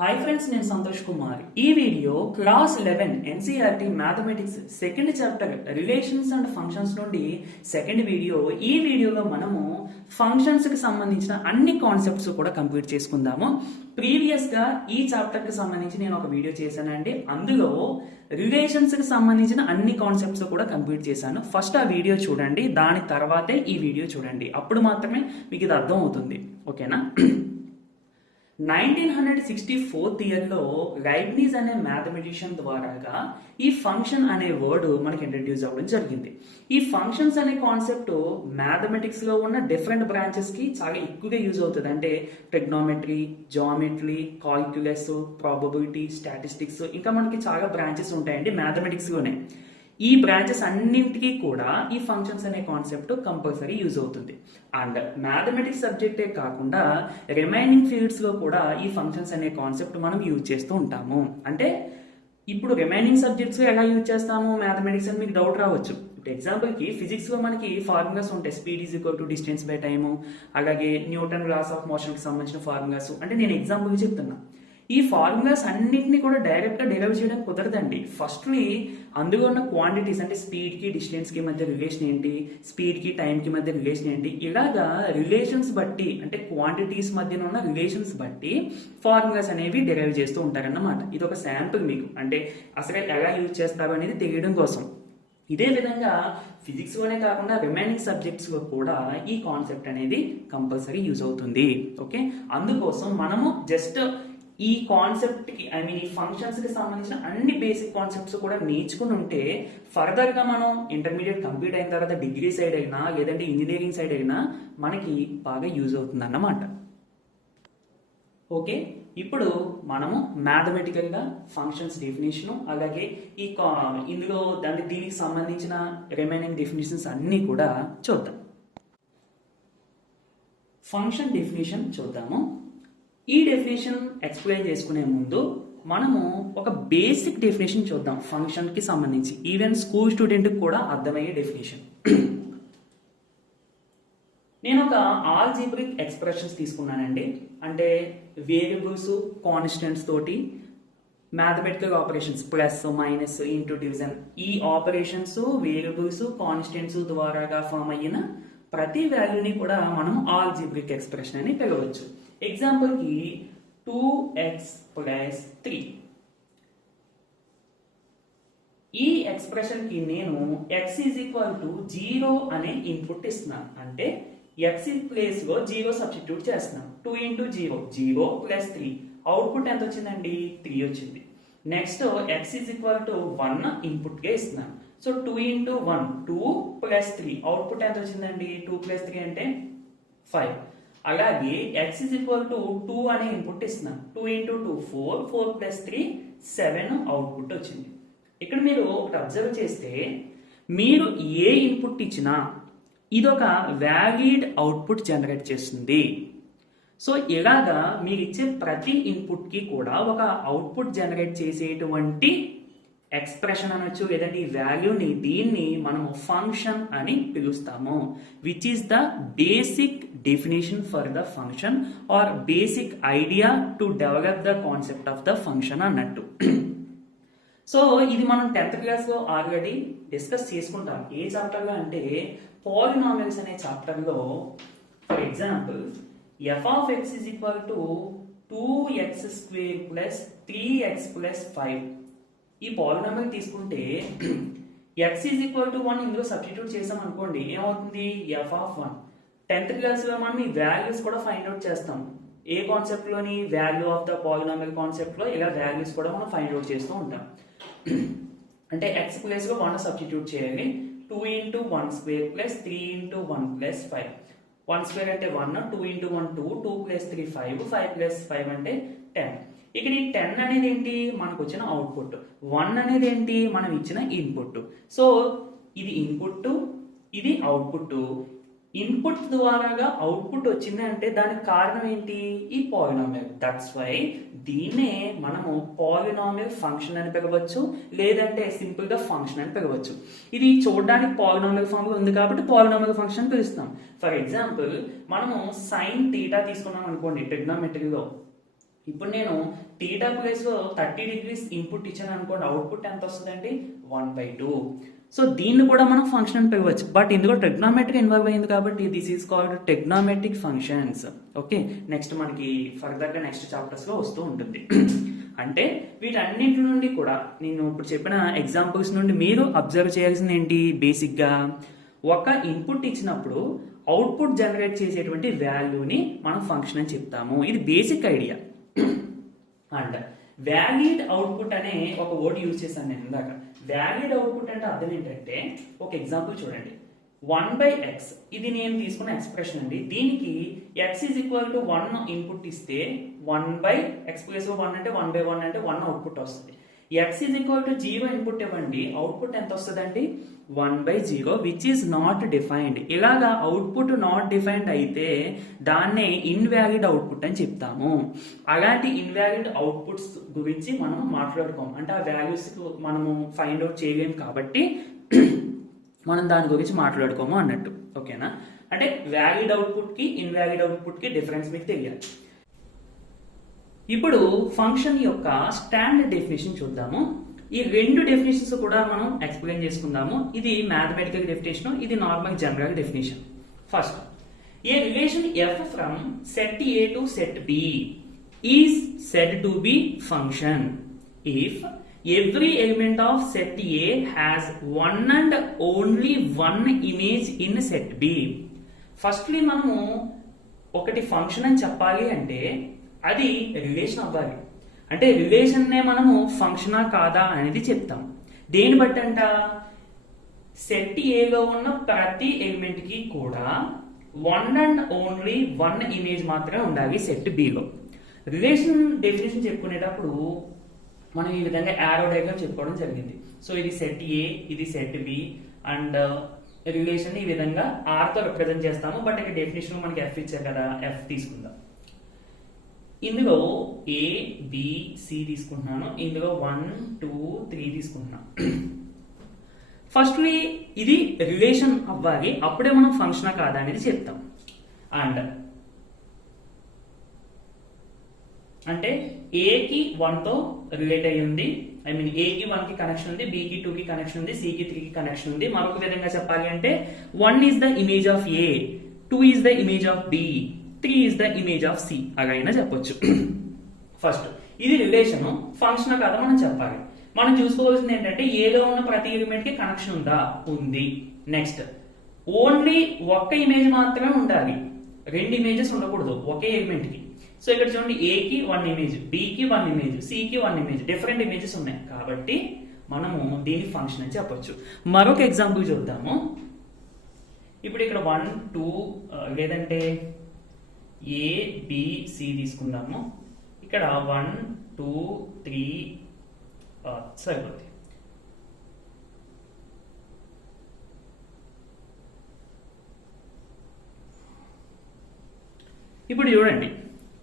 Hi friends, నేను సంతోష్ కుమార్. ఈ video class 11 NCERT mathematics second chapter relations and functions నుండి second video. ఈ వీడియోలో మనము ఫంక్షన్స్ కి సంబంధించిన అన్ని కాన్సెప్ట్స్ కూడా కంప్లీట్ చేసుకుందాము. ప్రీవియస్ గా ఈ చాప్టర్ కి సంబంధించి నేను ఒక వీడియో చేశానండి. అందులో రిలేషన్స్ కి సంబంధించిన అన్ని కాన్సెప్ట్స్ కూడా కంప్లీట్ చేశాను. ఫస్ట్ ఆ వీడియో చూడండి, దాని తర్వాతే ఈ వీడియో చూడండి. అప్పుడు మాత్రమే మీకు ఇది అర్థం అవుతుంది. ఓకేనా? 1964 ఇయర్లో లైబ్నిజ్ అనే మ్యాథమెటిషియన్ ద్వారాగా ఈ ఫంక్షన్ అనే వర్డ్ మనకి ఇంట్రడ్యూస్ అవ్వడం జరిగింది. ఈ ఫంక్షన్స్ అనే కాన్సెప్ట్ మ్యాథమెటిక్స్ లో ఉన్న డిఫరెంట్ బ్రాంచెస్ కి చాలా ఎక్కువగా యూజ్ అవుతుంది. అంటే trigonometry, geometry, calculus, probability, statistics, ఇంకా మనకి చాలా బ్రాంచెస్ ఉంటాయండి మ్యాథమెటిక్స్ లోనే. ఈ బ్రాంచెస్ అన్నింటికి కూడా ఈ ఫంక్షన్స్ అనే కాన్సెప్ట్ కంపల్సరీ యూజ్ అవుతుంది. అండ్ మ్యాథమెటిక్స్ సబ్జెక్టే కాకుండా రిమైనింగ్ ఫీల్డ్స్ లో కూడా ఈ ఫంక్షన్స్ అనే కాన్సెప్ట్ మనం యూజ్ చేస్తూ ఉంటాము. అంటే ఇప్పుడు రిమైనింగ్ సబ్జెక్ట్స్ ఎలా యూజ్ చేస్తాము మ్యాథమెటిక్స్ అని మీకు డౌట్ రావచ్చు. ఇప్పుడు ఎగ్జాంపుల్ కి ఫిజిక్స్ లో మనకి ఫార్ములాస్ ఉంటాయి. Speed is equal to distance by time, అలాగే న్యూటన్ లాస్ ఆఫ్ మోషన్ కి సంబంధించిన ఫార్ములాస్. అంటే నేను ఎగ్జాంపుల్ చెప్తున్నా. ఈ ఫార్ములాస్ అన్నింటినీ కూడా డైరెక్ట్ గా డెరైవ్ చేయడం కుదరదండి. ఫస్ట్లీ అందులో ఉన్న క్వాంటిటీస్, అంటే స్పీడ్ కి డిస్టెన్స్ కి మధ్య రిలేషన్ ఏంటి, స్పీడ్ కి టైం కి మధ్య రిలేషన్ ఏంటి, ఇలాగా రిలేషన్స్ బట్టి, అంటే క్వాంటిటీస్ మధ్యన ఉన్న రిలేషన్స్ బట్టి ఫార్ములాస్ అనేవి డెరైవ్ చేస్తూ ఉంటారన్నమాట. ఇది ఒక శాంపుల్ మీకు, అంటే అసలు ఎలా యూజ్ చేస్తారు అనేది తెలియడం కోసం. ఇదే విధంగా ఫిజిక్స్ లోనే కాకుండా రిమైనింగ్ సబ్జెక్ట్స్ లో కూడా ఈ కాన్సెప్ట్ అనేది కంపల్సరీ యూజ్ అవుతుంది. ఓకే, అందుకోసం మనము జస్ట్ ఈ కాన్సెప్ట్ కి, ఐ మీన్ ఈ ఫంక్షన్స్ కి సంబంధించిన అన్ని బేసిక్ కాన్సెప్ట్స్ కూడా నేర్చుకుని ఉంటే ఫర్దర్ గా మనం ఇంటర్మీడియట్ కంప్లీట్ అయిన తర్వాత డిగ్రీ సైడ్ అయినా లేదంటే ఇంజనీరింగ్ సైడ్ అయినా మనకి బాగా యూజ్ అవుతుంది అన్నమాట. ఓకే, ఇప్పుడు మనము మ్యాథమెటికల్ గా ఫంక్షన్స్ డెఫినేషన్, అలాగే ఈ ఇందులో దీనికి సంబంధించిన రిమైనింగ్ డెఫినేషన్స్ అన్ని కూడా చూద్దాం. ఫంక్షన్ డెఫినేషన్ చూద్దాము. ఈ డెఫినేషన్ ఎక్స్ప్లెయిన్ చేసుకునే ముందు మనము ఒక బేసిక్ డెఫినేషన్ చూద్దాం ఫంక్షన్ కి సంబంధించి. ఈవెన్ స్కూల్ స్టూడెంట్ కూడా అర్థమయ్యే డెఫినేషన్. నేను ఒక ఆల్జీబ్రిక్ ఎక్స్ప్రెషన్స్ తీసుకున్నానండి. అంటే వేరియబుల్స్, కాన్స్టెంట్స్ తోటి mathematical operations, plus, minus, into, division, ఈ ఆపరేషన్స్ వేరియబుల్స్, కాన్స్టెంట్స్ ద్వారాగా ఫామ్ అయిన ప్రతి వాల్యూని కూడా మనం ఆల్జీబ్రిక్ ఎక్స్ప్రెషన్ అని పిలవచ్చు. ఎగ్జాంపుల్ కి 2x ప్లస్ 3. ఈ ఎక్స్ప్రెషన్ కి నేను x ఈజ్ ఈక్వల్ టు 0 అనే ఇన్పుట్ ఇస్తున్నాను. అంటే x ప్లేస్ లో 0 సబ్స్టిట్యూట్ చేస్తున్నాను. 2 ఇంటూ 0, 0 ప్లస్ 3. అవుట్పుట్ ఎంత వచ్చిందండి? 3 వచ్చింది. Next x is equal to 1 input గా ఇస్తున్నాను. So 2 into 1, 2 plus 3. అవుట్పుట్ ఎంత వచ్చిందండి? 2 ప్లస్ 3 అంటే 5. అలాగే x ఈజ్ ఈక్వల్ టు 2 అనే ఇన్పుట్ ఇస్తున్నాను. 2 ఇంటూ 2, 4, 4 ప్లస్ 3, 7 అవుట్పుట్ వచ్చింది. ఇక్కడ మీరు ఒకటి అబ్జర్వ్ చేస్తే, మీరు ఏ ఇన్పుట్ ఇచ్చినా ఇదొక వ్యాలిడ్ అవుట్పుట్ జనరేట్ చేస్తుంది. సో ఇలాగా మీరు ఇచ్చే ప్రతి ఇన్పుట్ కి కూడా ఒక అవుట్పుట్ జనరేట్ చేసేటువంటి ఎక్స్ప్రెషన్ అనొచ్చు, లేదంటే ఈ వాల్యూని, దీన్ని మనము ఫంక్షన్ అని పిలుస్తాము. Which is the basic definition for the function are basic idea to develop the concept of the function అన్నట్టు. సో ఇది మనం 10th క్లాస్ లో ఆల్రెడీ డిస్కస్ చేసుకుంటాం. ఏ చాప్టర్ లో అంటే పాలినామియల్స్ అనే చాప్టర్ లో. For example, f of x is equal to 2x square plus 3x plus 5. ఈ పాలినామియల్ తీసుకుంటే x ఈజ్ ఈక్వల్ టు 1 ఇందులో సబ్స్టిట్యూట్ చేసాం అనుకోండి, ఏమవుతుంది? f of 1. 10th క్లాస్ లో మనం ఈ వాల్యూస్ కూడా ఫైండ్ అవుట్ చేస్తాం. ఏ కాన్సెప్ట్ లోని? Value of the polynomial concept లో ఇలా వాల్యూస్ కూడా మనం ఫైండ్ అవుట్ చేస్తూ ఉంటాం. అంటే x ప్లేస్ లో 1 సబ్స్టిట్యూట్ చేయాలి. 2 into 1 square plus 3 into 1 plus 5. 1 square అంటే 1, 2 ఇంటూ 1 2, 2 ప్లస్ 3 5, 5 ప్లస్ 5 అంటే 10. ఇక్కడ ఈ 10 అనేది ఏంటి? మనకు వచ్చిన అవుట్పుట్. 1 అనేది ఏంటి? మనం ఇచ్చిన ఇన్పుట్. సో ఇది ఇన్పుట్, ఇది అవుట్పుట్. ఇన్పుట్ ద్వారాగా అవుట్పుట్ వచ్చింది అంటే దానికి కారణం ఏంటి? ఈ పాలినామియల్. దట్స్ వై దీన్నే మనము పాలినామియల్ ఫంక్షన్ అని పిలవచ్చు, లేదంటే సింపుల్ గా ఫంక్షన్ అని పిలవచ్చు. ఇది చూడడానికి పాలినామియల్ ఫామ్ లో ఉంది కాబట్టి పాలినామియల్ ఫంక్షన్ అని పిలుస్తాం. ఫర్ ఎగ్జాంపుల్, మనము సైన్ థీటా తీసుకున్నాం అనుకోండి ట్రిగ్నోమెట్రీలో. ఇప్పుడు నేను థీటా ప్లేస్లో 30 degrees ఇన్పుట్ ఇచ్చాను అనుకోండి, అవుట్పుట్ ఎంత వస్తుందండి? 1/2. సో దీన్ని కూడా మనం ఫంక్షన్ అని పిలవచ్చు, బట్ ఇందులో ట్రిగ్నోమెట్రిక్ ఇన్వాల్వ్ అయింది కాబట్టి this is called trigonometric functions. Okay, next మనకి ఫర్దర్గా నెక్స్ట్ చాప్టర్స్లో వస్తూ ఉంటుంది. అంటే వీటన్నింటి నుండి కూడా నేను ఇప్పుడు చెప్పిన ఎగ్జాంపుల్స్ నుండి మీరు అబ్జర్వ్ చేయాల్సింది ఏంటి? బేసిక్గా ఒక ఇన్పుట్ ఇచ్చినప్పుడు అవుట్పుట్ జనరేట్ చేసేటువంటి వాల్యూని మనం ఫంక్షన్ అని చెప్తాము. ఇది basic idea. And valid output అనే ఒక వర్డ్ యూజ్ చేశాను నేను ఇందాక. వ్యాలిడ్ అవుట్పుట్ అంటే అర్థం ఏంటంటే, ఒక ఎగ్జాంపుల్ చూడండి, 1/x ఇది నేను తీసుకున్న ఎక్స్ప్రెషన్ అండి. దీనికి x is equal to 1 input ఇస్తే 1/x ప్లస్ 1 అంటే 1/1 అంటే 1 అవుట్పుట్ వస్తుంది. x is equal to 0 input ఇవ్వండి, అవుట్పుట్ ఎంత వస్తుందండి? 1/0 విచ్ ఈజ్ నాట్ డిఫైన్డ్. ఇలాగా అవుట్పుట్ నాట్ డిఫైన్డ్ అయితే దాన్నే ఇన్వాలిడ్ అవుట్పుట్ అని చెప్తాము. అలాంటి ఇన్వాలిడ్ అవుట్పుట్స్ గురించి మనం మాట్లాడుకోము, అంటే ఆ వాల్యూస్ మనము ఫైండ్ అవుట్ చేయలేము కాబట్టి మనం దాని గురించి మాట్లాడుకోము అన్నట్టు. ఓకేనా? అంటే వ్యాలిడ్ అవుట్పుట్ కి ఇన్వాలిడ్ అవుట్పుట్ కి డిఫరెన్స్ మీకు తెలియాలి. ఇప్పుడు ఫంక్షన్ యొక్క స్టాండర్డ్ డెఫినేషన్ చూద్దాము. ఈ రెండు డెఫినేషన్స్ కూడా మనం ఎక్స్ప్లెయిన్ చేసుకుందాము. ఇది మ్యాథమెటికల్ డెఫినేషన్, ఇది normal general definition. First, A relation f from set A to set B is said to be function if every element of set A has one and only one image in set B. Firstly మనము ఒకటి function అని చెప్పాలి అంటే అది relation అవ్వాలి. అంటే రిలేషన్నే మనము ఫంక్షనా కాదా అనేది చెప్తాం. దేని బట్టి అంట? సెట్ ఏలో ఉన్న ప్రతి ఎలిమెంట్ కి కూడా one and only one image మాత్రమే ఉండాలి సెట్ బిలో. రిలేషన్ డెఫినేషన్ చెప్పుకునేటప్పుడు మనం ఈ విధంగా యారో డయాగ్రామ్ చెప్పుకోవడం జరిగింది. సో ఇది సెట్ ఏ, ఇది సెట్ బి, అండ్ రిలేషన్ ఈ విధంగా ఆర్ తో రిప్రజెంట్ చేస్తాము. బట్ ఇక్కడ డెఫినేషన్ మనకి ఎఫ్ ఇచ్చారు కదా, ఎఫ్ తీసుకుందాం. ఇందులో ఏ, బి, సి తీసుకుంటున్నాను, ఇందులో 1, 2, 3 తీసుకుంటున్నాను. ఫస్ట్లీ ఇది రిలేషన్ అవ్వాలి, అప్పుడే మనం ఫంక్షనా కాదా అనేది చెప్తాం. అండ్ అంటే ఏకి 1 తో రిలేట్ అయ్యి ఉంది, ఐ మీన్ ఏకి 1 కి కనెక్షన్ ఉంది, బికి 2 కి కనెక్షన్ ఉంది, సికి 3 కి కనెక్షన్ ఉంది. మరొక విధంగా చెప్పాలి అంటే 1 is the image of A, 2 is the image of B, 3 is the image of C, అలాగైనా చెప్పొచ్చు. ఫస్ట్ ఇది రిలేషన్ ఫంక్షన్ కాదా మనం చెప్పాలి. మనం చూసుకోవాల్సింది ఏంటంటే ఏలో ఉన్న ప్రతి ఎలిమెంట్ కి కనెక్షన్ ఉందా? ఉంది. నెక్స్ట్, ఓన్లీ ఒక్క ఇమేజ్ మాత్రమే ఉండాలి, 2 ఇమేజెస్ ఉండకూడదు ఒకే ఎలిమెంట్ కి. సో ఇక్కడ చూడండి, ఏకి 1 ఇమేజ్, బికి 1 ఇమేజ్, సికి 1 ఇమేజ్, డిఫరెంట్ ఇమేజెస్ ఉన్నాయి కాబట్టి మనము దీని ఫంక్షన్ అని చెప్పొచ్చు. మరొక ఎగ్జాంపుల్ చూద్దాము. ఇప్పుడు ఇక్కడ 1, 2 లేదంటే ఏ, బి, సి తీసుకుందాము. ఇక్కడ 1, 2, 3 సరిపోతుంది. ఇప్పుడు చూడండి,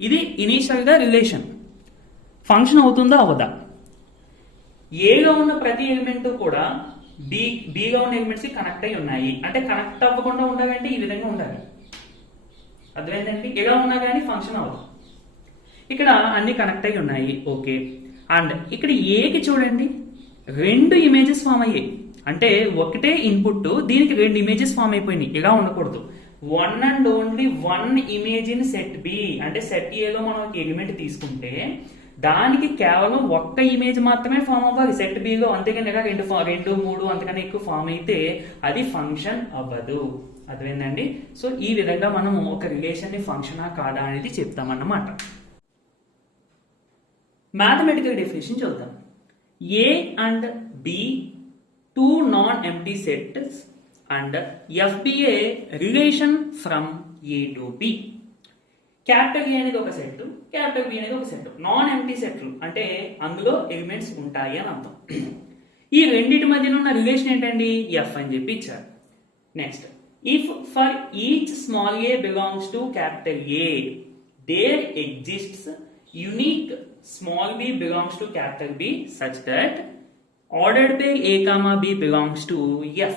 ఇది ఇనీషియల్ గా రిలేషన్ ఫంక్షన్ అవుతుందా అవదా? ఏలో ఉన్న ప్రతి ఎలిమెంట్ కూడా బిలో ఉన్న ఎలిమెంట్స్ కి కనెక్ట్ అయి ఉన్నాయి. అంటే కనెక్ట్ అవ్వకుండా ఉండాలంటే ఈ విధంగా ఉండాలి. అర్థమైందండి? ఎలా ఉన్నా కానీ ఫంక్షన్ అవ్వదు. ఇక్కడ అన్ని కనెక్ట్ అయి ఉన్నాయి, ఓకే. అండ్ ఇక్కడ ఏకి చూడండి 2 ఇమేజెస్ ఫామ్ అయ్యాయి. అంటే ఒకటే ఇన్పుట్, దీనికి 2 ఇమేజెస్ ఫామ్ అయిపోయినాయి. ఇలా ఉండకూడదు. 1 and only 1 image in set B. అంటే సెట్ ఏలో మనం ఒక ఎలిమెంట్ తీసుకుంటే దానికి కేవలం ఒక్క ఇమేజ్ మాత్రమే ఫామ్ అవ్వాలి సెట్ బిలో. అంతేగాని ఇలా 2, 3 అంతకన్నా ఎక్కువ ఫామ్ అయితే అది ఫంక్షన్ అవ్వదు. అర్థమైందండి? సో ఈ విధంగా మనము ఒక రిలేషన్ ని ఫంక్షనా కాదా అనేది చెప్తామన్నమాట. మ్యాథమెటికల్ డెఫినేషన్ చూద్దాం. A and B 2 non-empty sets and F be a relation from A to B. Capital ఏ అనేది ఒక సెట్, క్యాపిటల్ బి అనేది ఒక సెట్. నాన్ ఎంప్టీ సెట్లు అంటే అందులో ఎలిమెంట్స్ ఉంటాయి అని అర్థం. ఈ రెండింటి మధ్యన ఉన్న రిలేషన్ ఏంటండి? ఎఫ్ అని చెప్పి ఇచ్చారు. Next, if for each small A belongs to capital A there exists unique small B belongs to capital B such that ordered by a comma b belongs to f,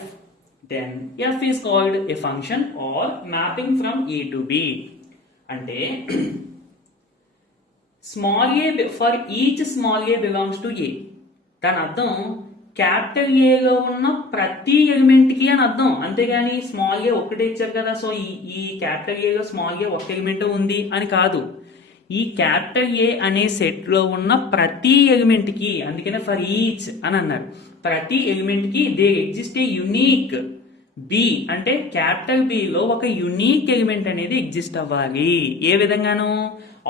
then f is called a function or mapping from a to b. అంటే small a for each small A belongs to A. దాని అర్థం capital ఏలో ఉన్న ప్రతి element కి అని అర్థం, అంతేగాని స్మాల్ ఏ ఒక్కటే ఇచ్చారు కదా సో ఈ క్యాపిటల్ ఏలో స్మాల్ ఏ ఒక్క ఎలిమెంట్ ఉంది అని కాదు. ఈ క్యాపిటల్ ఏ అనే సెట్ లో ఉన్న ప్రతి ఎలిమెంట్ కి, అందుకనే ఫర్ ఈచ్ అని అన్నారు, ప్రతి ఎలిమెంట్ కి there exist a unique B, అంటే క్యాపిటల్ బి లో ఒక యునీక్ ఎలిమెంట్ అనేది ఎగ్జిస్ట్ అవ్వాలి. ఏ విధంగాను?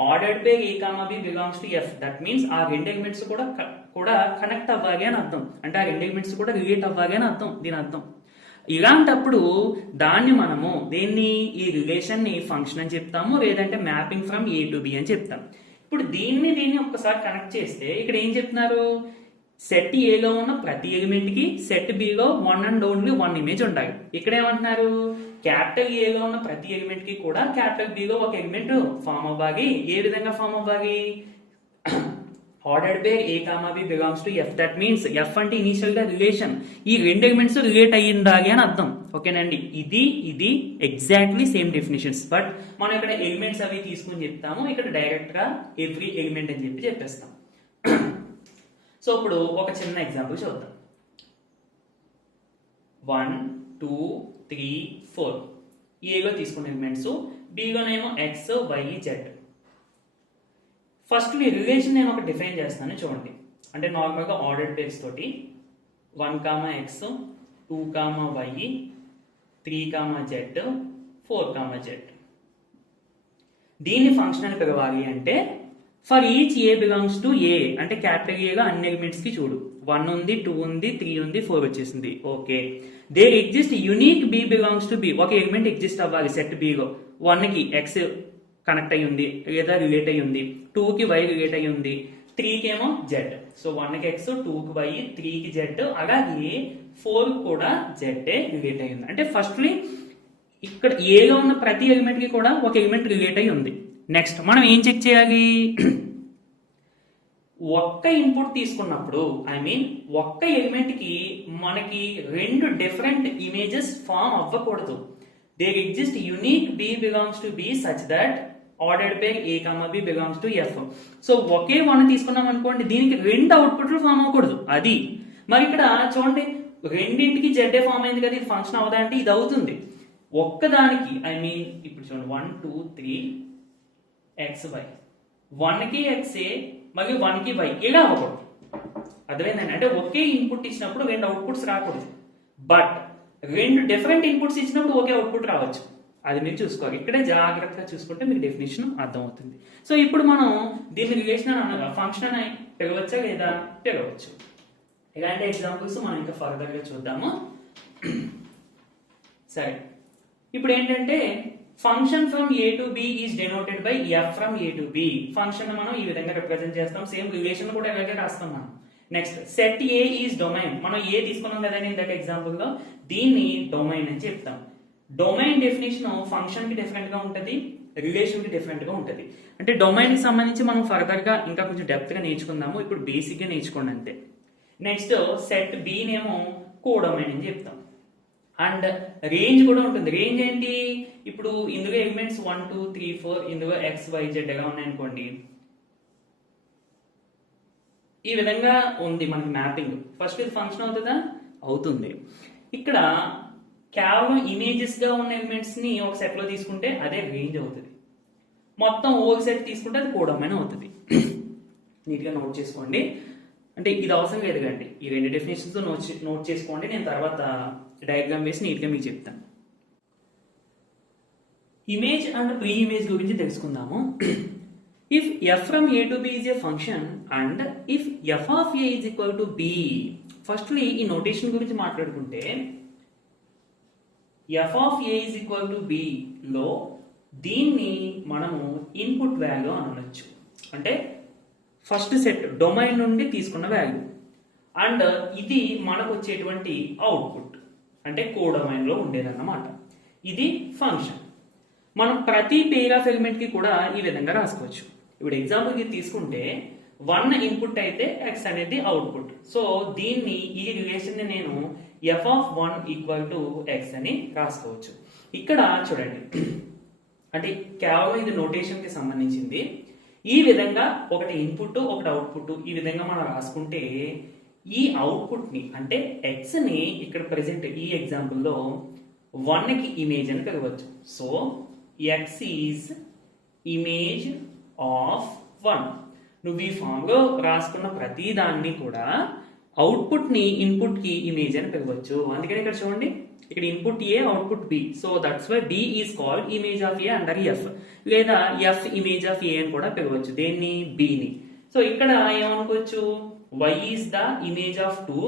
Ordered by A comma B belongs to F. That means ఆ రెండు ఎలిమెంట్స్ కూడా కనెక్ట్ అవ్వాలి అని అర్థం, అంటే ఆ రెండు ఎలిమెంట్స్ కూడా రిలేట్ అవ్వాలి అని అర్థం దీని అర్థం. ఇలాంటప్పుడు దాన్ని మనము ఈ రిలేషన్ ని ఫంక్షన్ అని చెప్తాము, లేదంటే mapping from A to be అని చెప్తాం. ఇప్పుడు దీన్ని ఒక్కసారి కనెక్ట్ చేస్తే ఇక్కడ ఏం చెప్తున్నారు? సెట్ ఏలో ఉన్న ప్రతి ఎలిమెంట్ కి set below one and only one image ఉండాలి. ఇక్కడ ఏమంటున్నారు? క్యాపిటల్ ఏలో ఉన్న ప్రతి ఎలిమెంట్ కి కూడా క్యాపిటల్ బిలో ఒక ఎలిమెంట్ ఫామ్ అవ్వాలి. ఏ విధంగా ఫామ్ అవ్వాలి? Ordered by A comma B belongs to F. That means F అంటే ఇనిషియల్ గా రిలేషన్, ఈ రెండు ఎలిమెంట్స్ రిలేట్ అయ్యి ఉండాలి అని అర్థం. ఓకేనండి, ఇది ఎగ్జాక్ట్లీ సేమ్ డెఫినేషన్స్, బట్ మనం ఇక్కడ ఎలిమెంట్స్ అవి తీసుకుని చెప్తాము, ఇక్కడ డైరెక్ట్ గా ఎవ్రీ ఎలిమెంట్ అని చెప్పేస్తాం. సో ఇప్పుడు ఒక చిన్న ఎగ్జాంపుల్ చూద్దాం. 1 2 3 4 ఏలో తీసుకున్న ఎలిమెంట్స్, బిలోనేమో ఎక్స్ వై జెడ్. ఫస్ట్ మీ రిలేషన్ నేను ఒక డిఫైన్ చేస్తాను చూడండి. అంటే నార్మల్గా ఆర్డర్డ్ పేర్స్ తోటి 1 comma x, 2 comma y, 3 comma z, 4 comma z. దీన్ని ఫంక్షన్ అని పిలవాలి అంటే for each a belongs to A, అంటే క్యాపిటల్ ఏగా అన్ని ఎలిమెంట్స్ కి చూడు, 1 ఉంది, 2 ఉంది, 3 ఉంది, 4 వచ్చేసింది. Okay, there exist unique B belongs to B. ఒక ఎలిమెంట్ ఎగ్జిస్ట్ అవ్వాలి సెట్ బిలో. 1 కి ఎక్స్ కనెక్ట్ అయ్యి ఉంది లేదా రిలేట్ అయ్యి ఉంది, 2 కి వై రిలేట్ అయ్యి ఉంది, 3 కి ఏమో జెడ్. సో 1 కి ఎక్స్, 2 కి వై, 3 కి జెడ్, అలాగే 4 కూడా జెడ్ రిలేట్ అయ్యి ఉంది. అంటే ఫస్ట్లీ ఇక్కడ ఏలో ఉన్న ప్రతి ఎలిమెంట్ కి కూడా ఒక ఎలిమెంట్ రిలేట్ అయ్యి ఉంది. నెక్స్ట్ మనం ఏం చెక్ చేయాలి? ఒక్క ఇన్పుట్ తీసుకున్నప్పుడు ఒక్క ఎలిమెంట్ కి మనకి రెండు డిఫరెంట్ ఇమేజెస్ ఫామ్ అవ్వకూడదు. There exist unique B belongs to B such that ordered by A comma B belongs to f. So ఒకే 1 తీసుకున్నాం అనుకోండి, దీనికి రెండు అవుట్పుట్లు ఫామ్ అవ్వకూడదు. అది మరి ఇక్కడ చూడండి, రెండింటికి జెడ్ ఫామ్ అయింది కదా, ఇది ఫంక్షన్ అవుదా అంటే ఇది అవుతుంది. ఒక్కదానికి ఇప్పుడు చూడండి 1 2 3 ఎక్స్ వై, 1 కి ఎక్సే మరియు 1 కి వై, ఇలా అవ్వకూడదు. అర్థమైందండి? అంటే ఒకే ఇన్పుట్ ఇచ్చినప్పుడు రెండు అవుట్పుట్స్ రాకూడదు, బట్ రెండు డిఫరెంట్ ఇన్పుట్స్ ఇచ్చినప్పుడు ఒకే అవుట్పుట్ రావచ్చు. అది మీరు చూసుకోవాలి. ఇక్కడే జాగ్రత్తగా చూసుకుంటే మీకు డెఫినేషన్ అర్థమవుతుంది. సో ఇప్పుడు మనం దీన్ని రిలేషన్ అనగా ఫంక్షన్ అని పిలవచ్చా లేదా? పిలవచ్చు. ఇలాంటి ఎగ్జాంపుల్స్ మనం ఇంకా ఫర్దర్ గా చూద్దాము. సరే, ఇప్పుడు ఏంటంటే function from A to be is denoted by F from A to be. Function మనం ఈ విధంగా రిప్రజెంట్ చేస్తాం. సేమ్ రిలేషన్ కూడా ఇలాగే రాస్తాం మనం. Next set A is domain. మనం ఏ తీసుకున్నాం కదా ఇందాక ఎగ్జాంపుల్ లో, దీన్ని డొమైన్ అని చెప్తాం. డొమైన్ డెఫినేషన్ ఫంక్షన్ కి డిఫరెంట్ గా ఉంటుంది, రిలేషన్ కి డిఫరెంట్ గా ఉంటుంది. అంటే డొమైన్ కి సంబంధించి మనం ఫర్దర్ గా ఇంకా కొంచెం డెప్త్ గా నేర్చుకుందాము. ఇప్పుడు బేసిక్ గా నేర్చుకోండి అంతే. నెక్స్ట్ సెట్ బి నేమో కోడొమైన్ అని చెప్తాం. అండ్ రేంజ్ కూడా ఉంటుంది. రేంజ్ ఏంటి? ఇప్పుడు ఇందులో ఎలిమెంట్స్ 1 2 3 4 ఇందులో ఎక్స్ వై జెడ్ గా ఉన్నాయనుకోండి, ఈ విధంగా ఉంది మనకి మ్యాపింగ్. ఫస్ట్ ఇది ఫంక్షన్ అవుతుందా? అవుతుంది. ఇక్కడ కేవలం ఇమేజెస్ గా ఉన్న ఎలిమెంట్స్ ని ఒక సెట్ లో తీసుకుంటే అదే రేంజ్ అవుతుంది. మొత్తం ఓల్ సెట్ తీసుకుంటే అది కోడొమైన్ అవుతుంది. నీట్ గా నోట్ చేసుకోండి. అంటే ఇది అవసరం లేదు కండి, ఈ రెండు డెఫినేషన్స్ నోట్ చేసుకోండి. నేను తర్వాత డయాగ్రామ్ వేసి నీట్ గా మీకు చెప్తాను. ఇమేజ్ అండ్ ప్రీ ఇమేజ్ గురించి తెలుసుకుందాము. If F from A to be is a function and if F of A is equal to be. Firstly ఈ నోటేషన్ గురించి మాట్లాడుకుంటే F of A is equal to be లో దీన్ని మనము input value అనవచ్చు. అంటే ఫస్ట్ సెట్ డొమైన్ నుండి తీసుకున్న వాల్యూ, అండ్ ఇది మనకు వచ్చేటువంటి అవుట్పుట్, అంటే కోడొమైన్ లో ఉండేదన్నమాట. ఇది ఫంక్షన్. మనం ప్రతి పేర్ ఆఫ్ ఎలిమెంట్ కి కూడా ఈ విధంగా రాసుకోవచ్చు. ఇప్పుడు ఎగ్జాంపుల్ కి తీసుకుంటే 1 ఇన్పుట్ అయితే x అనేది అవుట్పుట్. సో దీన్ని ఈ రిలేషన్ ని నేను F of 1 equal to X అని రాసుకోవచ్చు. ఇక్కడ చూడండి, అంటే కేవలం ఇది నోటేషన్ కి సంబంధించింది. ఈ విధంగా ఒకటి ఇన్పుట్ ఒకటి అవుట్పుట్ ఈ విధంగా మనం రాసుకుంటే ఈ అవుట్పుట్ ని అంటే x ని ఇక్కడ ప్రెసెంట్ ఈ ఎగ్జాంపుల్లో 1 కి ఇమేజ్ అని పిలవచ్చు. So x is image of 1. నువ్వు ఈ ఫామ్ లో రాసుకున్న ప్రతి దాన్ని కూడా అవుట్పుట్ ని ఇన్పుట్ కి ఇమేజ్ అని పిలవచ్చు. అందుకని ఇక్కడ చూడండి, ఇక్కడ input A output B. So that's why B is called image of A under F, లేదా ఎఫ్ ఇమేజ్ ఆఫ్ ఏ అని కూడా పిలవచ్చు దేన్ని, బిని. సో ఇక్కడ ఏమనుకోవచ్చు, y is the image of 2,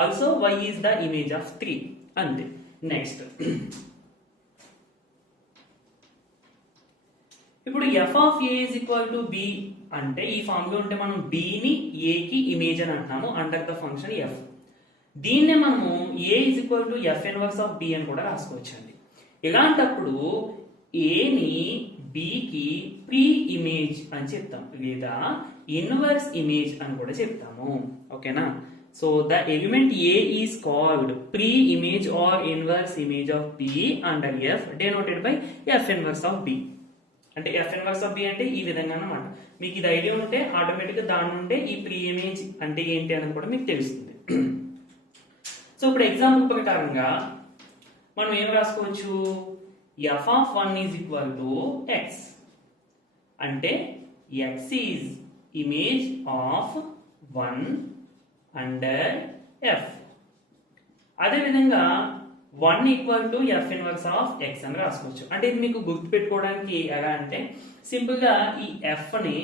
also y is the image of 3 అంతే. Next ఇప్పుడు f of a is equal to b అంటే ఈ ఫామ్ లో ఉంటే మనం b ని a కి ఇమేజ్ అని అంటున్నాము అండర్ ద ఫంక్షన్ f. దీన్నే మనము a is equal to f inverse of b అని కూడా రాసుకోవచ్చు అండి. ఇలాంటప్పుడు a ని b కి ప్రీ ఇమేజ్ అని చెప్తాం, లేదా ఇన్వర్స్ ఇమేజ్ అని కూడా చెప్తాము. ఓకేనా? So the element a is called pre image are inverse image of b under f denoted by f inverse of b. అంటే f ఇన్వర్స్ ఆఫ్ b అంటే ఈ విధంగా అన్నమాట. మీకు ఇది ఐడియా ఉంటే ఆటోమేటిక్ గా దాని నుండే ఈ ప్రీ ఇమేజ్ అంటే ఏంటి అనేది కూడా మీకు తెలుస్తుంది. సో ఇప్పుడు ఎగ్జాంపుల్ ప్రకారంగా మనం ఏం రాసుకోవచ్చు, f of 1 is equal to x అంటే x is image of 1 under f. అదేవిధంగా 1 equal to f inverse of x అని రాసుకోవచ్చు. అంటే ఇది మీకు గుర్తుపెట్టుకోవడానికి ఎలా అంటే సింపుల్ గా ఈ f ని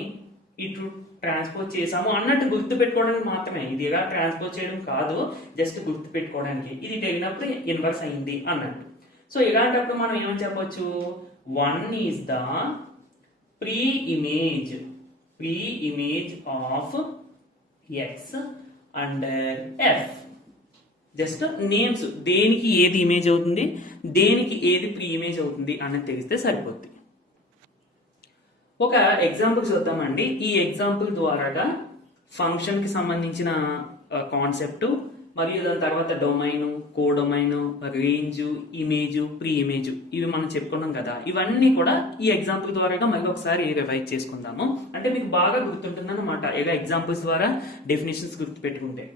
ఇటు ట్రాన్స్పోజ్ చేసాము అన్నట్టు గుర్తు పెట్టుకోవడానికి మాత్రమే, ఇది ఎలా ట్రాన్స్పోజ్ చేయడం కాదు, జస్ట్ గుర్తు పెట్టుకోవడానికి. ఇది తెలిగినప్పుడు ఇన్వర్స్ అయింది అన్నట్టు. సో ఇలాంటప్పుడు మనం ఏమని చెప్పొచ్చు, 1 is the pre image of x under f. Just names దేనికి ఏది ఇమేజ్ అవుతుంది, దేనికి ఏది ప్రీ ఇమేజ్ అవుతుంది అన్నది తెలిస్తే సరిపోద్ది. ఒక ఎగ్జాంపుల్ చూద్దామండి. ఈ ఎగ్జాంపుల్ ద్వారాగా ఫంక్షన్ కి సంబంధించిన కాన్సెప్ట్ మరియు దాని తర్వాత domain, codomain, range, image, pre image ఇవి మనం చెప్పుకున్నాం కదా. ఇవన్నీ కూడా ఈ ఎగ్జాంపుల్ ద్వారాగా మళ్ళీ ఒకసారి రివైజ్ చేసుకుందాము. అంటే మీకు బాగా గుర్తుంటుంది అన్నమాట ఇలా ఎగ్జాంపుల్స్ ద్వారా డెఫినేషన్స్ గుర్తు పెట్టుకుంటే.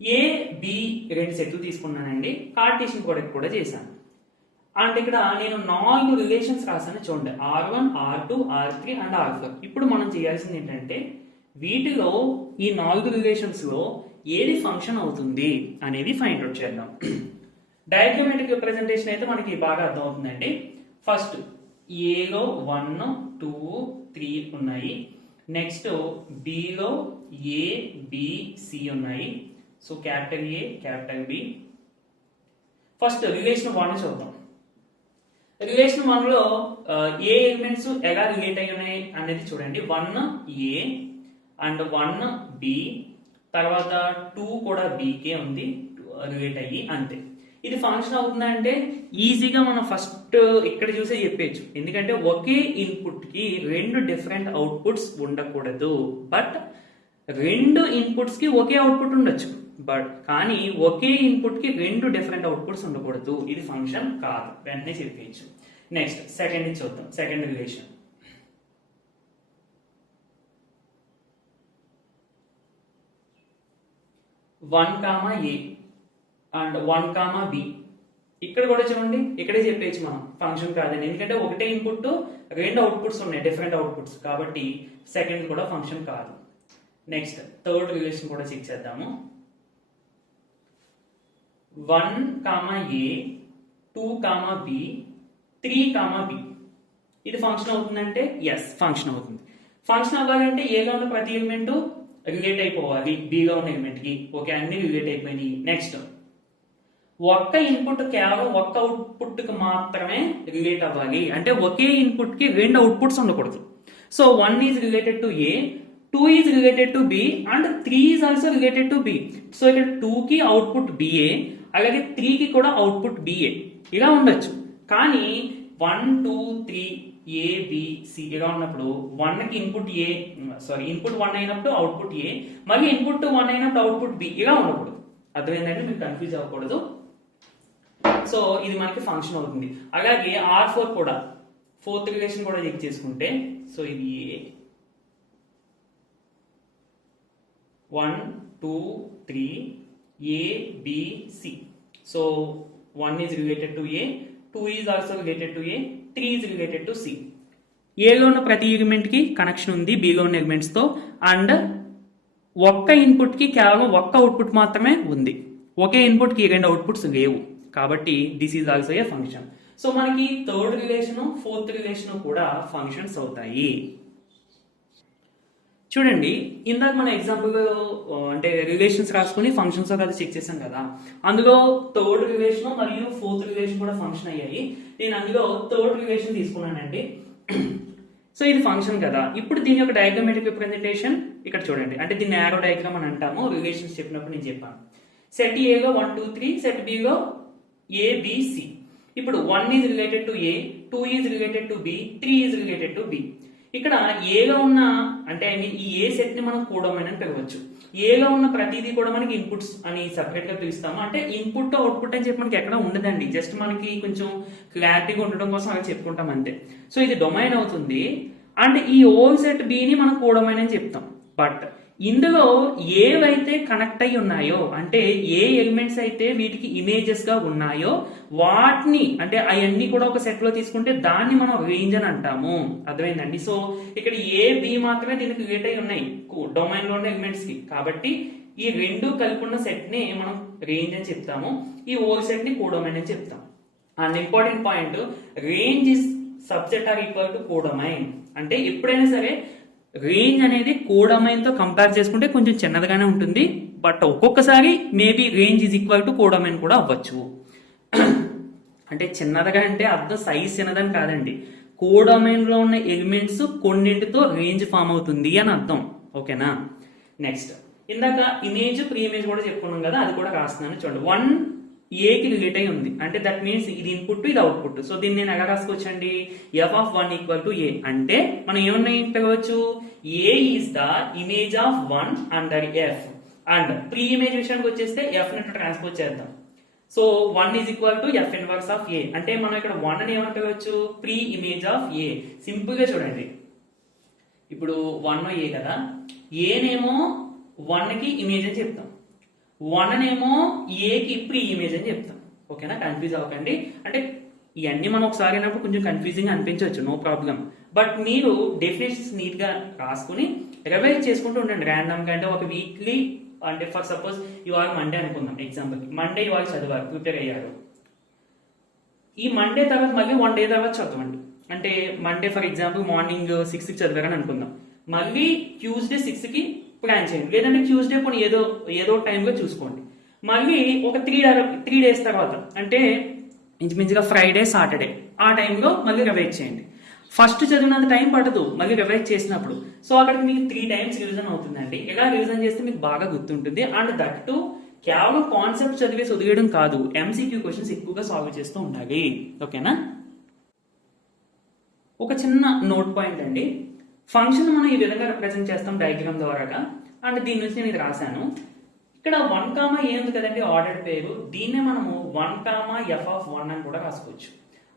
ఏ బి రెండు సెట్లు తీసుకున్నానండి, కార్టేషియన్ ప్రోడక్ట్ కూడా చేశాను. అండ్ ఇక్కడ నేను 4 రిలేషన్స్ రాసాను చూడండి, R1, R2, R3 and R4. ఇప్పుడు మనం చేయాల్సింది ఏంటంటే వీటిలో ఈ 4 రిలేషన్స్ లో ఏది ఫంక్షన్ అవుతుంది అనేది ఫైండ్ అవుట్ చేద్దాం. డయాగ్రమాటిక్ రిప్రజెంటేషన్ అయితే మనకి బాగా అర్థం అవుతుందండి. ఫస్ట్ ఏలో 1, 2, 3 ఉన్నాయి. నెక్స్ట్ బిలో ఏ, బి, సి ఉన్నాయి. So capital A, capital B. First relation 1 చూద్దాం. రిలేషన్ 1 లో ఏ ఎలిమెంట్స్ ఎలా రిలేట్ అయి ఉన్నాయి అనేది చూడండి. 1 ఏ అండ్ 1 బి, తర్వాత 2 కూడా బికే ఉంది రిలేట్ అయ్యి, అంతే. ఇది ఫంక్షన్ అవుతుందా అంటే ఈజీగా మనం ఫస్ట్ ఇక్కడ చూసే చెప్పేయచ్చు. ఎందుకంటే ఒకే ఇన్పుట్ కి 2 డిఫరెంట్ అవుట్పుట్స్ ఉండకూడదు. బట్ 2 ఇన్పుట్స్ కి ఒకే అవుట్పుట్ ఉండొచ్చు, బట్ కానీ ఒకే ఇన్పుట్ కి 2 డిఫరెంట్ అవుట్పుట్స్ ఉండకూడదు. ఇది ఫంక్షన్ కాదు, వెంటనే చెప్పేయచ్చు. నెక్స్ట్ సెకండ్ చూద్దాం. Second relation (1, a and 1, b). ఇక్కడ కూడా చూడండి, ఇక్కడే చెప్పేయచ్చు మనం ఫంక్షన్ కాదని. ఎందుకంటే ఒకటే ఇన్పుట్ 2 అవుట్పుట్స్ ఉన్నాయి, డిఫరెంట్ అవుట్పుట్స్, కాబట్టి సెకండ్ కూడా ఫంక్షన్ కాదు. నెక్స్ట్ థర్డ్ రిలేషన్ కూడా చెక్ చేద్దాము. 1, a 2, b 3, b. ఇది ఫంక్షన్ అవుతుందంటే ఎస్ ఫంక్షన్ అవుతుంది. ఫంక్షన్ అవ్వాలంటే ఏలో ఉన్న ప్రతి ఎలిమెంట్ రిలేట్ అయిపోవాలి బిలో ఉన్న ఎలిమెంట్ కి. ఓకే, అన్ని రిలేట్ అయిపోయినాయి. నెక్స్ట్ ఒక్క ఇన్పుట్ కేవలం ఒక్క అవుట్పుట్ కి మాత్రమే రిలేట్ అవ్వాలి. అంటే ఒకే ఇన్పుట్ కి 2 అవుట్పుట్స్ ఉండకూడదు. So 1 is related to A, 2 is related to B and 3 is also related to B. So ఇక్కడ 2 కి అవుట్పుట్ బిఏ, అలాగే 3 కి కూడా అవుట్పుట్ బిఏ ఇలా ఉండొచ్చు. కానీ 1, 2, 3 ఏ, బి, సి ఇలా ఉన్నప్పుడు 1 కి ఇన్పుట్ ఏ, ఇన్పుట్ 1 అయినప్పుడు అవుట్పుట్ ఏ, మళ్ళీ ఇన్పుట్ 1 అయినప్పుడు అవుట్పుట్ బి ఇలా ఉండకూడదు. అర్థమైందంటే మీకు కన్ఫ్యూజ్ అవ్వకూడదు. సో ఇది మనకి ఫంక్షన్ అవుతుంది. అలాగే R4 కూడా 4th రిలేషన్ కూడా చెక్ చేసుకుంటే సో ఇది ఏ 1 2 3 A B C. So 1 is related to A, 2 is also related to A, 3 is related to C. ఏలో ఉన్న ప్రతి ఎలిమెంట్ కి కనెక్షన్ ఉంది బిలో ఉన్న ఎలిమెంట్స్ తో, అండ్ ఒక్క ఇన్పుట్ కి కేవలం ఒక్క అవుట్పుట్ మాత్రమే ఉంది. ఒకే ఇన్పుట్ కి రెండు అవుట్పుట్స్ లేవు, కాబట్టి this is also a function. So మనకి థర్డ్ రిలేషన్ ఫోర్త్ రిలేషన్ కూడా ఫంక్షన్స్ అవుతాయి. చూడండి, ఇందాక మన ఎగ్జాంపుల్ అంటే రిలేషన్స్ రాసుకుని ఫంక్షన్స్ అది చెక్ చేసాం కదా, అందులో థర్డ్ రిలేషన్ మరియు ఫోర్త్ రిలేషన్ కూడా ఫంక్షన్ అయ్యాయి. నేను అందులో థర్డ్ రిలేషన్ తీసుకున్నానండి. సో ఇది ఫంక్షన్ కదా. ఇప్పుడు దీని యొక్క డయాగ్రామెటిక్ రిప్రజెంటేషన్ ఇక్కడ చూడండి, అంటే దీన్ని యారో డయాగ్రామ్ అని అంటాము. రిలేషన్స్ చెప్పినప్పుడు నేను చెప్పాను. సెట్ ఏలో 1 2 3, సెట్ బిలో ABC. ఇప్పుడు 1 is related to A, 2 is related to B, 3 is related to B. ఇక్కడ ఏలో ఉన్న అంటే ఐ మీన్ ఈ ఏ సెట్ ని మనం కోడొమైన్ అని పిలవచ్చు. ఏలో ఉన్న ప్రతిదీ కూడా మనకి ఇన్పుట్స్ అని సెపరేట్ గా పిలుస్తాము. అంటే ఇన్పుట్ అవుట్పుట్ అని చెప్పి మనకి ఎక్కడ ఉండదండి, జస్ట్ మనకి కొంచెం క్లారిటీగా ఉండడం కోసం అలా చెప్పుకుంటాం అంతే. సో ఇది డొమైన్ అవుతుంది, అండ్ ఈ ఓల్ సెట్ బిని మనం కోడొమైన్ అని చెప్తాం. బట్ ఇందులో ఏవైతే కనెక్ట్ అయి ఉన్నాయో, అంటే ఏ ఎలిమెంట్స్ అయితే వీటికి ఇమేజెస్ గా ఉన్నాయో వాటిని, అంటే అవన్నీ కూడా ఒక సెట్ లో తీసుకుంటే దాన్ని మనం రేంజ్ అని అంటాము. అర్థమైందండి? సో ఇక్కడ ఏ బి మాత్రమే దీనికి రిలేట్ అయి ఉన్నాయి డొమైన్ లో ఉన్న ఎలిమెంట్స్ కి, కాబట్టి ఈ రెండు కలిపి ఉన్న సెట్ ని మనం రేంజ్ అని చెప్తాము. ఈ ఓల్ సెట్ ని కోడొమైన్ అని చెప్తాం. And important point, range is subset or equal to codomain. అంటే ఎప్పుడైనా సరే రేంజ్ అనేది కోడొమైన్ తో కంపేర్ చేసుకుంటే కొంచెం చిన్నదిగానే ఉంటుంది, బట్ ఒక్కొక్కసారి maybe range is equal to codomain కూడా అవ్వచ్చు. అంటే చిన్నదిగా అంటే అర్థం సైజ్ చిన్నదని కాదండి, కోడొమైన్ లో ఉన్న ఎలిమెంట్స్ కొన్నింటితో రేంజ్ ఫామ్ అవుతుంది అని అర్థం. ఓకేనా? నెక్స్ట్, ఇందాక ఇమేజ్ ప్రీ ఇమేజ్ కూడా చెప్పుకున్నాం కదా, అది కూడా రాస్తున్నాను చూడండి. 1 ఏకి రిలేట్ అయి ఉంది, అంటే దట్ మీన్స్ ఇది ఇన్పుట్ ఇది అవుట్పుట్. సో దీన్ని నేను ఎలా రాసుకోవచ్చండి? f(1) = a. అంటే మనం ఏమన్నా పిలవచ్చు, a is the image of 1 under f. And pre image విషయానికి వచ్చేస్తే f ని ట్రాన్స్పోజ్ చేద్దాం. So 1 is equal to f inverse of a. అంటే మనం ఇక్కడ 1 అని ఏమని పిలవచ్చు? Pre image of a. Simple గా చూడండి, ఇప్పుడు 1 a కదా, a నేమో 1 కి ఇమేజ్ అని చెప్తాం, 1 నేమో ఏకి ప్రీ ఇమేజ్ అని చెప్తాం. ఓకేనా? కన్ఫ్యూజ్ అవ్వకండి. అంటే ఇవన్నీ మనం ఒకసారి అయినప్పుడు కొంచెం కన్ఫ్యూజింగ్ అనిపించవచ్చు, నో ప్రాబ్లం. బట్ మీరు డెఫినేషన్స్ నీట్ గా రాసుకుని రివైజ్ చేసుకుంటూ ఉండండి ర్యాండమ్ గా. అంటే ఒక వీక్లీ, అంటే ఫర్ సపోజ్ ఇవాళ మండే అనుకుందాం ఎగ్జాంపుల్, మండే ఇవాళ చదివారు, ప్రిపేర్ అయ్యారు. ఈ మండే తర్వాత మళ్ళీ 1 డే తర్వాత చదవండి. అంటే మండే ఫర్ ఎగ్జాంపుల్ మార్నింగ్ 6కి చదివారని అనుకుందాం, మళ్ళీ ట్యూస్డే 6కి ప్లాన్ చేయండి. లేదంటే ట్యూస్డే పోనీ ఏదో టైంలో చూసుకోండి. మళ్ళీ ఒక 3 డేస్ తర్వాత, అంటే ఇంచుమించుగా ఫ్రైడే సాటర్డే ఆ టైంలో మళ్ళీ రివైజ్ చేయండి. ఫస్ట్ చదివినంత టైం పడదు మళ్ళీ రివైజ్ చేసినప్పుడు. సో అక్కడికి మీకు 3 టైమ్స్ రివిజన్ అవుతుందండి. ఇలా రివిజన్ చేస్తే మీకు బాగా గుర్తుంటుంది. అండ్ దట్ టు కేవలం కాన్సెప్ట్ చదివేసి వదిలేయడం కాదు, ఎంసీక్యూ క్వశ్చన్స్ ఎక్కువగా సాల్వ్ చేస్తూ ఉండాలి. ఓకేనా? ఒక చిన్న నోట్ పాయింట్ అండి, ఫంక్షన్ మనం ఈ విధంగా రిప్రజెంట్ చేస్తాం డయాగ్రామ్ ద్వారాగా. అండ్ దీని నుంచి నేను ఇది రాశాను. ఇక్కడ 1, a ఉంది కదండి ఆర్డర్డ్ పేరు, దీన్నే మనము 1, f(1) అని కూడా రాసుకోవచ్చు.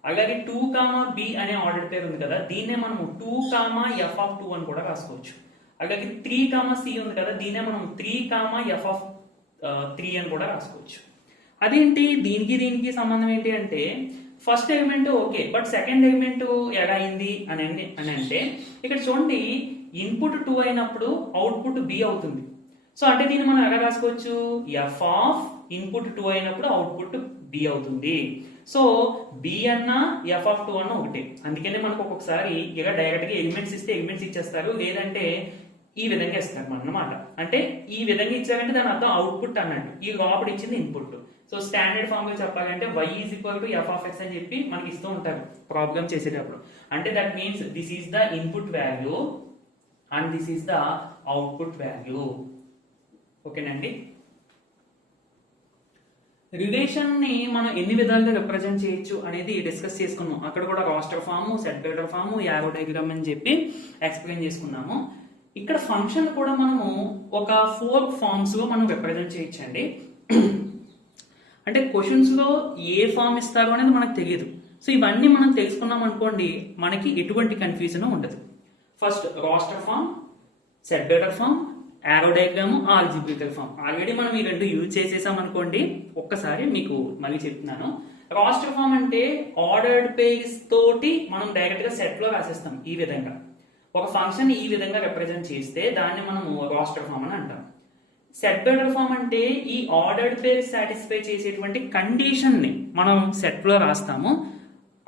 అలాగే 2, b అనే ఆర్డర్డ్ పేరు ఉంది కదా, దీన్నే మనము 2, f(2) అని కూడా రాసుకోవచ్చు. అలాగే 3, c ఉంది కదా, దీన్నే మనం 3, f(3) అని కూడా రాసుకోవచ్చు. అదేంటి దీనికి సంబంధం ఏంటి అంటే, first element okay, but second element ఎలా అయింది అని అంటే ఇక్కడ చూడండి, ఇన్పుట్ 2 అయినప్పుడు అవుట్పుట్ b అవుతుంది. సో అంటే దీన్ని మనం ఎలా రాసుకోవచ్చు, f ఆఫ్ ఇన్పుట్ 2 అయినప్పుడు అవుట్పుట్ b అవుతుంది. సో b అన్నా f(2) అన్న ఒకటే. అందుకనే మనకు ఒక్కొక్కసారి ఇలా డైరెక్ట్ గా ఎలిమెంట్స్ ఇస్తే ఎలిమెంట్స్ ఇచ్చేస్తారు, లేదంటే ఈ విధంగా ఇస్తారు అన్నమాట. అంటే ఈ విధంగా ఇచ్చారంటే దాని అర్థం అవుట్పుట్ అన్నట్టు, ఈ లోపల ఇచ్చింది ఇన్పుట్. సో స్టాండర్డ్ ఫామ్ లో చెప్పాలంటే y is equal to f(x) అని చెప్పి మనకి ఇస్తూ ఉంటారు ప్రాబ్లం చేసేటప్పుడు. అంటే that means this is the input value and this is the output value. ఓకేనండి? రిలేషన్ ని మనం ఎన్ని విధాలుగా రిప్రజెంట్ చేయొచ్చు అనేది డిస్కస్ చేసుకున్నాం. అక్కడ కూడా roster form, set builder form, arrow diagram అని చెప్పి ఎక్స్ప్లెయిన్ చేసుకున్నాము. ఇక్కడ ఫంక్షన్ కూడా మనము ఒక 4 ఫార్మ్స్ లో మనం రిప్రజెంట్ చేయొచ్చండి. అంటే క్వశ్చన్స్ లో ఏ ఫామ్ ఇస్తారో అనేది మనకు తెలియదు. సో ఇవన్నీ మనం తెలుసుకున్నాం అనుకోండి, మనకి ఎటువంటి కన్ఫ్యూజన్ ఉండదు. First roster form, set builder form, arrow diagram, algebraical form. Already మనం ఈ రెండు యూజ్ చేసేసాం అనుకోండి. ఒక్కసారి మీకు మళ్ళీ చెప్తున్నాను. రాస్టర్ ఫామ్ అంటే ఆర్డర్డ్ పేర్స్ తోటి మనం డైరెక్ట్ గా సెట్ లో రాసేస్తాం. ఈ విధంగా ఒక ఫంక్షన్ ఈ విధంగా రిప్రజెంట్ చేస్తే దాన్ని మనము రాస్టర్ ఫామ్ అని అంటాం. సెట్ బెటర్ ఫామ్ అంటే ఈ ఆర్డర్డ్ పేర్ సాటిస్ఫై చేసేటువంటి కండిషన్ ని మనం సెట్ లో రాస్తాము.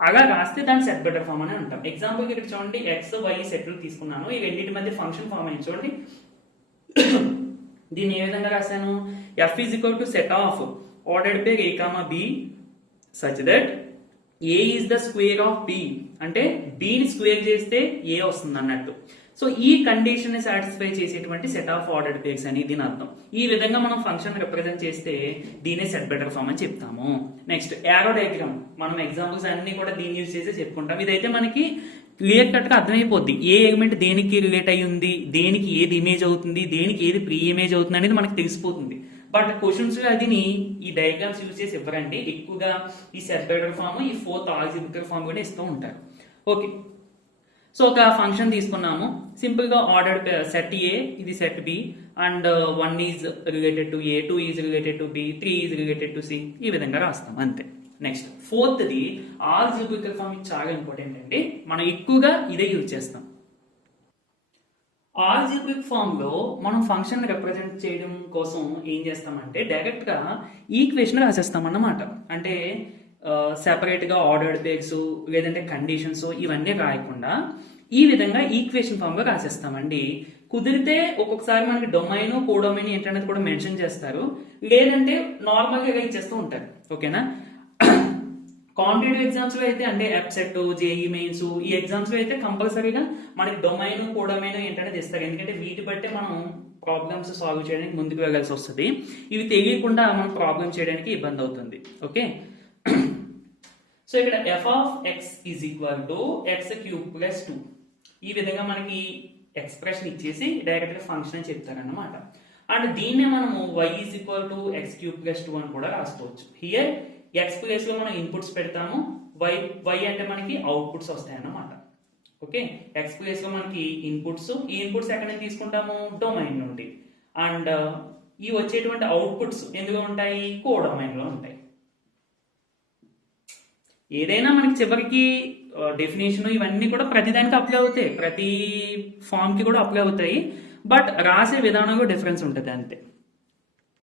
అలా రాస్తే దాన్ని సెట్ బెటర్ ఫామ్ అని అంటాం. ఎగ్జాంపుల్ ఇక్కడ చూడండి, ఎక్స్ వై సెట్లు తీసుకున్నాను. ఈ రెండింటి మధ్య ఫంక్షన్ ఫామ్ అయింది చూడండి. దీన్ని ఏ విధంగా రాశాను? F is equal to set of ordered pair A comma B such that A is the square of B, అంటే బిని స్క్వేర్ చేస్తే ఏ వస్తుంది అన్నట్టు. సో ఈ కండిషన్ ని సాటిస్ఫై చేసేటువంటి సెట్ ఆఫ్ ఆర్డర్డ్ పేర్స్ అని దీని అర్థం. ఈ విధంగా మనం ఫంక్షన్ రిప్రజెంట్ చేస్తే దీనే సెట్ బెటర్ ఫామ్ అని చెప్తాము. Next arrow diagram. మనం ఎగ్జాంపుల్స్ అన్ని కూడా దీన్ని యూజ్ చేసి చెప్పుకుంటాం. ఇదైతే మనకి క్లియర్ కట్ గా అర్థమైపోద్ది. ఏ ఎలిమెంట్ దేనికి రిలేట్ అయి ఉంది, దేనికి ఏది ఇమేజ్ అవుతుంది, దేనికి ఏది ప్రీ ఇమేజ్ అవుతుంది అనేది మనకి తెలిసిపోతుంది. బట్ క్వశ్చన్స్ అదిని ఈ డయాగ్రామ్స్ యూజ్ చేసి ఇవ్వరండి. ఎక్కువగా ఈ సెట్ బెటర్ ఫామ్, ఈ ఫోర్త్ ఆల్జిబ్రికల్ ఫామ్ కూడా ఇస్తూ ఉంటారు. ఓకే, సో ఒక ఫంక్షన్ తీసుకున్నాము. సింపుల్ గా ఆర్డర్డ్ సెట్ ఏ, ఇది set B, and 1 is related to A, 2 is related to B, 3 is related to C. ఈ విధంగా రాస్తాం అంతే. Next fourth the algebraical form. ఇది చాలా ఇంపార్టెంట్ అండి. మనం ఎక్కువగా ఇదే యూజ్ చేస్తాం. ఆల్జిబ్రిక్ ఫామ్ లో మనం ఫంక్షన్ రిప్రజెంట్ చేయడం కోసం ఏం చేస్తామంటే డైరెక్ట్ గా ఈక్వేషన్ రాసేస్తాం అన్నమాట. అంటే సెపరేట్ గా ఆర్డర్డ్ పేర్స్ లేదంటే కండిషన్స్ ఇవన్నీ రాయకుండా ఈ విధంగా ఈక్వేషన్ ఫామ్ గా రాసేస్తామండి. కుదిరితే ఒక్కొక్కసారి మనకి డొమైన్, కోడొమైన్ ఏంటనేది కూడా మెన్షన్ చేస్తారు. లేదంటే నార్మల్ గా ఇచ్చేస్తూ ఉంటారు. ఓకేనా? కాంపిటేటివ్ ఎగ్జామ్స్ లో అయితే, అంటే ఎప్సెట్, జేఈ మెయిన్స్, ఈ ఎగ్జామ్స్ లో అయితే కంపల్సరీగా మనకి డొమైన్, కోడొమైన్ ఏంటనేది ఇస్తారు. ఎందుకంటే వీటి బట్టే మనం ప్రాబ్లమ్స్ సాల్వ్ చేయడానికి ముందుకు వెళ్ళాల్సి వస్తుంది. ఇవి తెలియకుండా మనం ప్రాబ్లమ్ చేయడానికి ఇబ్బంది అవుతుంది. ఓకే, సో ఇక్కడ F of X is equal to X cube plus 2. ఈ విధంగా మనకి ఎక్స్ప్రెషన్ ఇచ్చేసి డైరెక్ట్ గా ఫంక్షన్ అని చెప్తారన్నమాట. అండ్ దీన్నే మనము y is equal to X cube plus 2 అని కూడా రాసుకోవచ్చు. హియర్ ఎక్స్ ప్లేస్ లో మనం ఇన్పుట్స్ పెడతాము, y అంటే మనకి అవుట్పుట్స్ వస్తాయి అన్నమాట. ఓకే, ఎక్స్ ప్లేస్ లో మనకి ఇన్పుట్స్, ఈ ఇన్పుట్స్ ఎక్కడ నుంచి తీసుకుంటాము? డొమైన్ నుండి. అండ్ ఈ వచ్చేటువంటి అవుట్పుట్స్ ఎందులో ఉంటాయి? కోడొమైన్ లో ఉంటాయి. ఏదైనా మనకి చివరికి డెఫినేషన్ ఇవన్నీ కూడా ప్రతిదానికి అప్లై అవుతాయి, ప్రతి ఫామ్ కి కూడా అప్లై అవుతాయి. బట్ రాసే విధానంలో డిఫరెన్స్ ఉంటుంది అంతే.